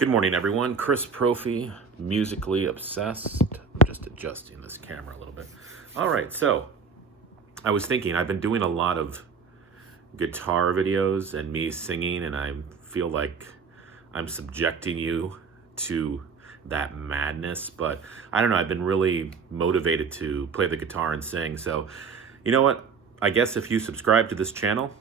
Good morning, everyone. Chris Profi, musically obsessed. I'm just adjusting this camera a little bit. All right, so I was thinking I've been doing a lot of guitar videos and me singing, and I feel like I'm subjecting you to that madness, but I don't know, I've been really motivated to play the guitar and sing. So, you know what? I guess if you subscribe to this channel,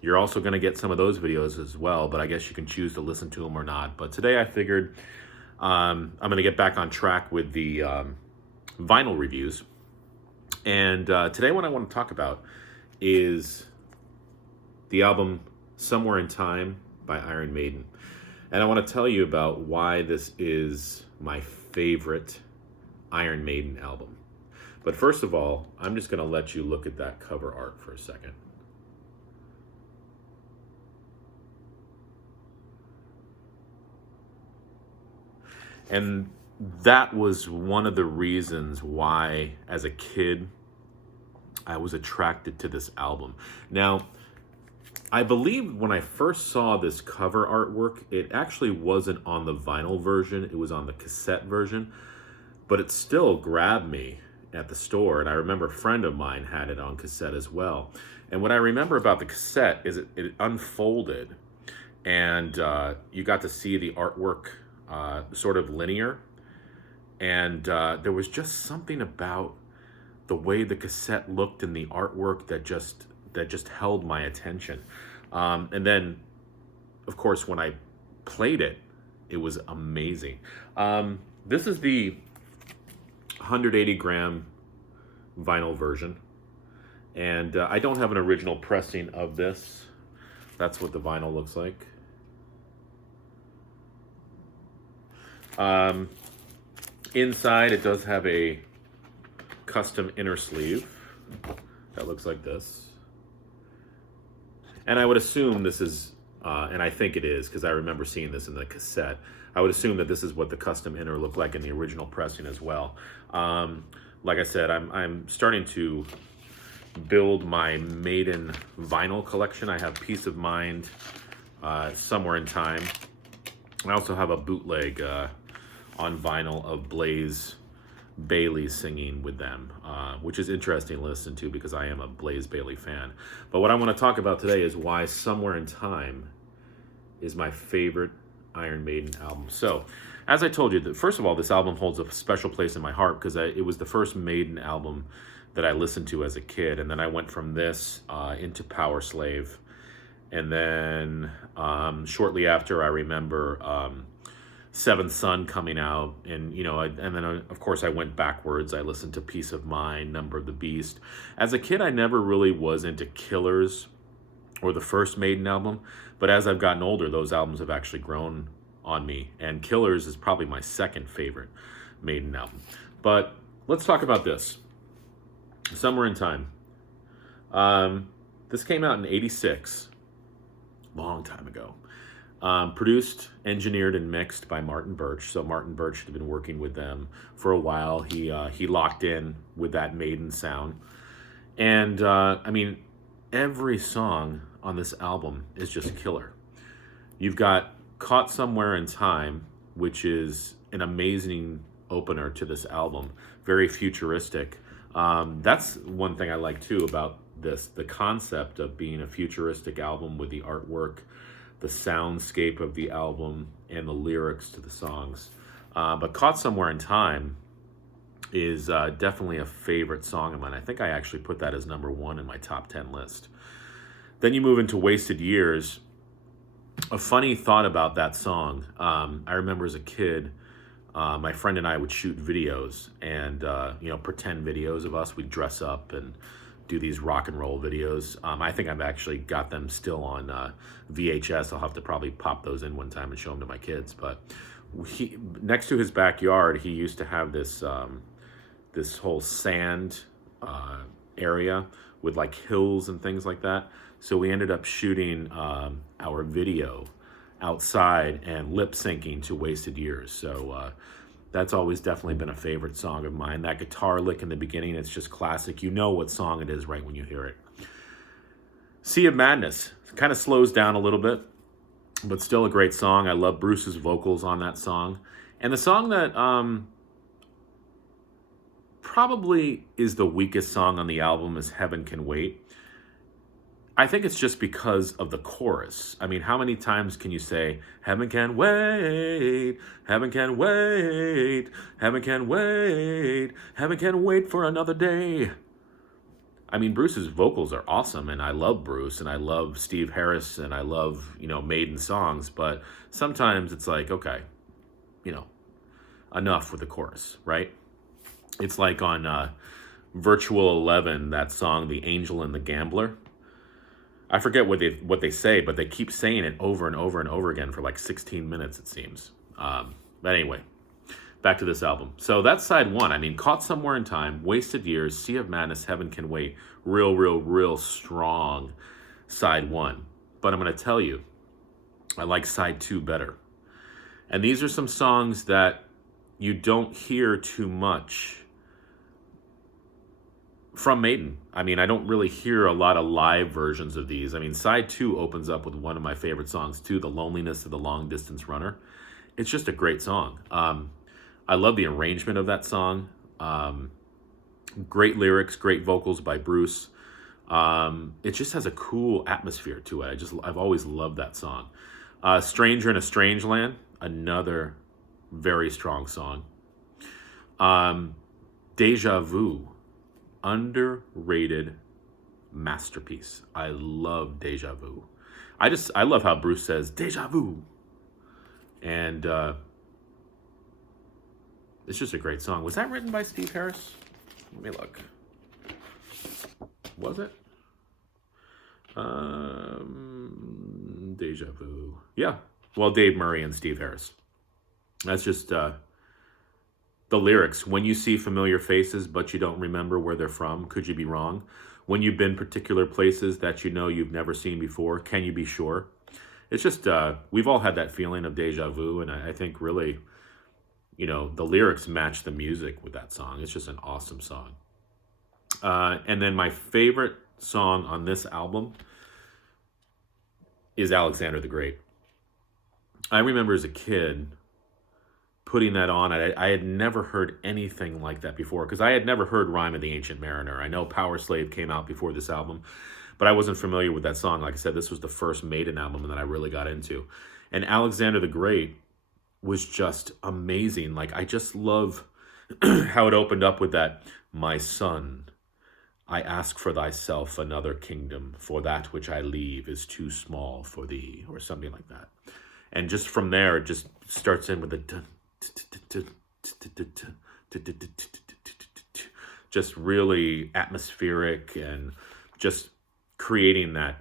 you're also going to get some of those videos as well, but I guess you can choose to listen to them or not. But today I figured I'm going to get back on track with the vinyl reviews. And today what I want to talk about is the album Somewhere in Time by Iron Maiden. And I want to tell you about why this is my favorite Iron Maiden album. But first of all, I'm just going to let you look at that cover art for a second. And that was one of the reasons why, as a kid, I was attracted to this album. Now, I believe when I first saw this cover artwork, it actually wasn't on the vinyl version, it was on the cassette version, but it still grabbed me at the store. And I remember a friend of mine had it on cassette as well. And what I remember about the cassette is it unfolded, and you got to see the artwork sort of linear, and there was just something about the way the cassette looked and the artwork that just held my attention. And then, of course, when I played it, it was amazing. This is the 180 gram vinyl version, and I don't have an original pressing of this. That's what the vinyl looks like. Inside, it does have a custom inner sleeve that looks like this. And I would assume this is, and I think it is, because I remember seeing this in the cassette, I would assume that this is what the custom inner looked like in the original pressing as well. Like I said, I'm starting to build my Maiden vinyl collection. I have Peace of Mind, Somewhere in Time. I also have a bootleg on vinyl of Blaze Bayley singing with them, which is interesting to listen to because I am a Blaze Bayley fan. But what I want to talk about today is why Somewhere in Time is my favorite Iron Maiden album. So, as I told you, first of all, this album holds a special place in my heart because it was the first Maiden album that I listened to as a kid, and then I went from this into Power Slave. And then shortly after, I remember Seventh Son coming out, and and then of course I went backwards. I listened to Peace of Mind, Number of the Beast. As a kid, I never really was into Killers or the first Maiden album, but as I've gotten older, those albums have actually grown on me, and Killers is probably my second favorite Maiden album. But let's talk about this. Somewhere in Time. This came out in '86. Long time ago. Produced, engineered, and mixed by Martin Birch. So Martin Birch had been working with them for a while. He locked in with that Maiden sound. And I mean, every song on this album is just killer. You've got Caught Somewhere in Time, which is an amazing opener to this album. Very futuristic. That's one thing I like too about this, the concept of being a futuristic album with the artwork, the soundscape of the album, and the lyrics to the songs. But Caught Somewhere in Time is definitely a favorite song of mine. I think I actually put that as number 1 in my top 10 list. Then you move into Wasted Years. A funny thought about that song, I remember as a kid, my friend and I would shoot videos and, pretend videos of us. We'd dress up and do these rock and roll videos. I think I've actually got them still on VHS. I'll have to probably pop those in one time and show them to my kids. But next to his backyard, he used to have this this whole sand area with like hills and things like that. So we ended up shooting our video outside and lip syncing to Wasted Years. So that's always definitely been a favorite song of mine. That guitar lick in the beginning, it's just classic. You know what song it is right when you hear it. Sea of Madness kind of slows down a little bit. but still a great song. I love Bruce's vocals on that song. And the song that probably is the weakest song on the album is Heaven Can Wait. I think it's just because of the chorus. I mean, how many times can you say, Heaven can wait, heaven can wait, heaven can wait, heaven can wait for another day. I mean, Bruce's vocals are awesome, and I love Bruce, and I love Steve Harris, and I love, Maiden songs, but sometimes it's like, okay, you know, enough with the chorus, right? It's like on Virtual 11, that song, The Angel and the Gambler. I forget what they say, but they keep saying it over and over and over again for like 16 minutes, it seems. But anyway, back to this album. So that's side one. I mean, Caught Somewhere in Time, Wasted Years, Sea of Madness, Heaven Can Wait. Real strong side one. But I'm going to tell you, I like side two better. And these are some songs that you don't hear too much from Maiden. I mean, I don't really hear a lot of live versions of these. I mean, side two opens up with one of my favorite songs too, The Loneliness of the Long Distance Runner. It's just a great song. I love the arrangement of that song. Great lyrics, great vocals by Bruce. It just has a cool atmosphere to it. I've always loved that song. Stranger in a Strange Land, another very strong song. Deja Vu, underrated masterpiece. I love Deja Vu. I love how Bruce says Deja Vu. And it's just a great song. Was that written by Steve Harris? Let me look. Was it? Deja Vu. Yeah. Well, Dave Murray and Steve Harris. That's just the lyrics. When you see familiar faces, but you don't remember where they're from, could you be wrong? When you've been particular places that you know you've never seen before, can you be sure? It's just, we've all had that feeling of deja vu, and I think really, the lyrics match the music with that song. It's just an awesome song. And then my favorite song on this album is Alexander the Great. I remember as a kid putting that on. I had never heard anything like that before, because I had never heard Rime of the Ancient Mariner. I know Power Slave came out before this album, but I wasn't familiar with that song. Like I said, this was the first Maiden album that I really got into. And Alexander the Great was just amazing. Like, I just love how it opened up with that, my son, I ask for thyself another kingdom, for that which I leave is too small for thee, or something like that. And just from there, it just starts in with the dun, just really atmospheric, and just creating that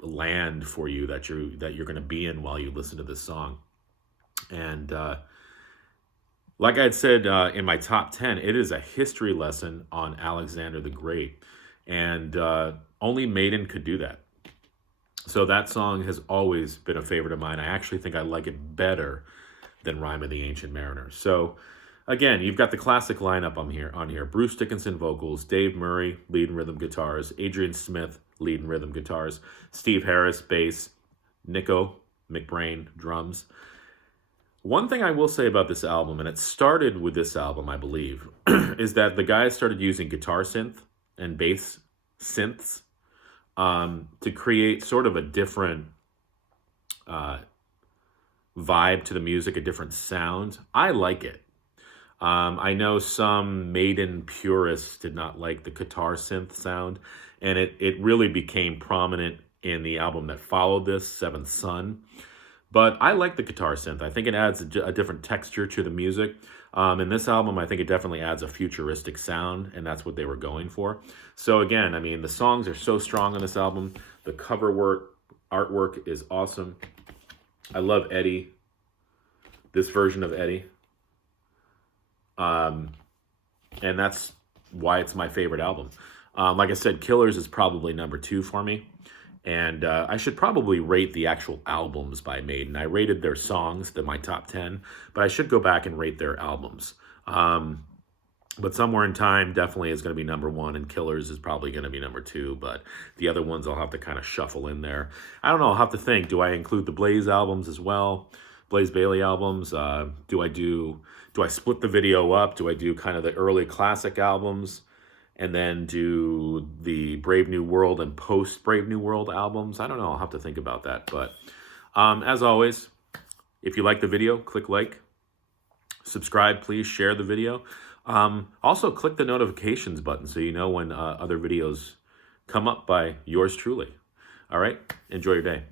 land for you that you're going to be in while you listen to this song. And like I had said in my top 10, it is a history lesson on Alexander the Great, and only Maiden could do that. So that song has always been a favorite of mine. I actually think I like it better than Rime of the Ancient Mariner. So again, you've got the classic lineup on here. Bruce Dickinson vocals, Dave Murray lead and rhythm guitars, Adrian Smith lead and rhythm guitars, Steve Harris bass, Nico McBrain drums. One thing I will say about this album, and it started with this album, I believe, is that the guys started using guitar synth and bass synths to create sort of a different vibe to the music, a different sound. I like it. I know some Maiden purists did not like the guitar synth sound, and it really became prominent in the album that followed this, Seventh Son. But I like the guitar synth. I think it adds a different texture to the music. In this album, I think it definitely adds a futuristic sound, and that's what they were going for. So again, I mean, the songs are so strong on this album. The cover artwork is awesome. I love Eddie, this version of Eddie. And that's why it's my favorite album. Like I said, Killers is probably number 2 for me. And I should probably rate the actual albums by Maiden. I rated their songs, my top 10, but I should go back and rate their albums. But Somewhere in Time definitely is going to be number one, and Killers is probably going to be number two. But the other ones I'll have to kind of shuffle in there. I don't know. I'll have to think. Do I include the Blaze albums as well? Blaze Bayley albums? Do I split the video up? Do I do kind of the early classic albums and then do the Brave New World and post Brave New World albums? I don't know. I'll have to think about that. But as always, if you like the video, click like. Subscribe, please. Share the video. Also, click the notifications button so you know when other videos come up by yours truly. All right? Enjoy your day.